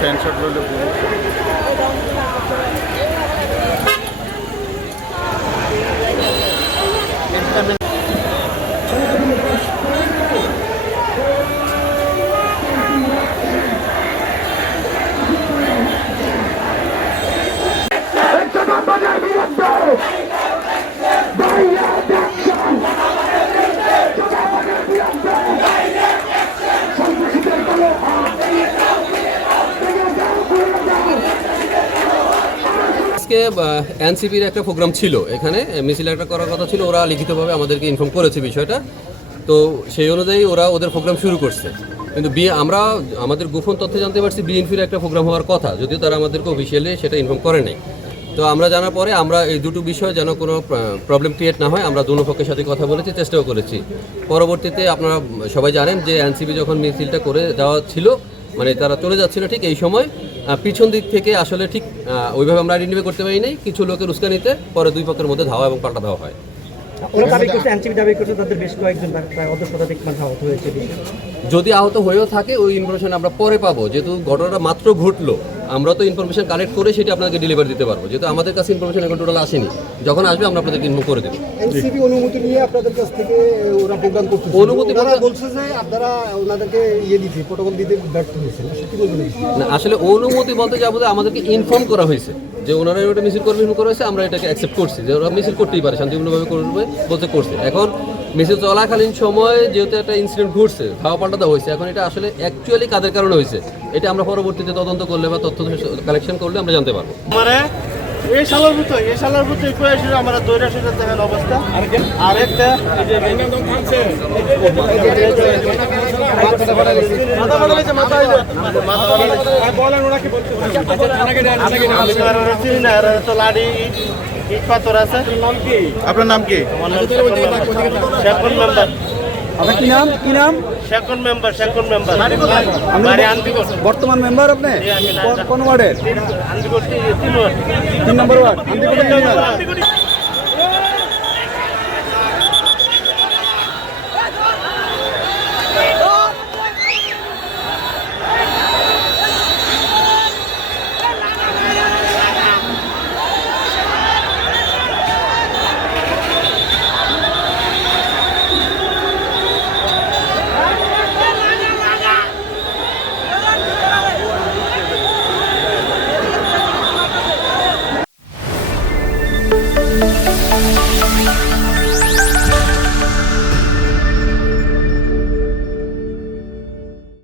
Fan shot রইল আজকে এনসিপির একটা প্রোগ্রাম ছিল এখানে মিছিল একটা করার কথা ছিল, ওরা লিখিতভাবে আমাদেরকে ইনফর্ম করেছে বিষয়টা। তো সেই অনুযায়ী ওরা ওদের প্রোগ্রাম শুরু করছে। কিন্তু বি, আমরা আমাদের গোপন তথ্যে জানতে পারছি বিএনপির একটা প্রোগ্রাম হওয়ার কথা, যদিও তারা আমাদেরকে অফিসিয়ালি সেটা ইনফর্ম করে নাই। তো আমরা জানার পরে আমরা এই দুটো বিষয়ে যেন কোনো প্রবলেম ক্রিয়েট না হয়, আমরা দুনো পক্ষের সাথে কথা বলেছি, চেষ্টাও করেছি। পরবর্তীতে আপনারা সবাই জানেন যে এনসিপি যখন মিছিলটা করে দেওয়া ছিল মানে তারা চলে যাচ্ছিল ঠিক এই সময়। পিছন দিক থেকে আসলে ঠিক ওইভাবে আমরা আইডেন্টিফাই করতে পারি নাই। কিছু লোকের উস্কানিতে পরে দুই পক্ষের মধ্যে ধাওয়া এবং পাল্টা দেওয়া হয়। যদি আহত হয়েও থাকে ওই ইনফরমেশন আমরা পরে পাবো। যেহেতু ঘটনাটা মাত্র ঘটলো। আমরা তো ইনফরমেশন কালেক্ট করে সেটা আপনাকে ডেলিভার দিতে পারব। যেহেতু আমাদের কাছে ইনফরমেশন এখন টোটাল আসেনি। যখন আসবে আমরা আপনাদেরকে ইনফর্ম করে দেবো। অনুমতি নিয়ে আপনাদের কাছ থেকে ওরা প্রোগ্রাম করতে অনুমতি ওরা বলছে যে আপনারা ওনাদেরকে ইয়ে দিতে প্রোটোকল দিতে ব্যর্থ হয়েছেন। সত্যি বলবেন না আসলে অনুমতি বলতে যাব যে আমাদেরকে ইনফর্ম করা হয়েছে যে ওনারা ওটা মিছিল করবে করা হয়েছে আমরা এটাকে অ্যাকসেপ্ট করছি। যে ওরা মিছিল করতেই পারে শান্তিপূর্ণভাবে করবে বলতে করছে। এখন মিছিল চলাকালীন সময় যেহেতু একটা ইনসিডেন্ট ঘটছে খাওয়া পাল্টা দেওয়া হয়েছে এখন এটা আসলে অ্যাকচুয়ালি কাদের কারণে হয়েছে? এটা আমরা পরবর্তীতে তদন্ত করলে বা তথ্য কালেকশন করলে আমরা জানতে পারব। মানে এই সালের মতো এই সালের মতো আমার দৈরা সেটা দেখেন অবস্থা। আর ওরা চিনি না, এরা তো লাঠি, ইট, পাথর আছে। আপনার নাম কি? আমার মেম্বার। আপনার কি নাম? কি নাম? শেখুন মেম্বার, শেখন মেম্বার। বর্তমান মেম্বার আপনি? কোন ওয়ার্ডের? তিন নম্বর ওয়ার্ড।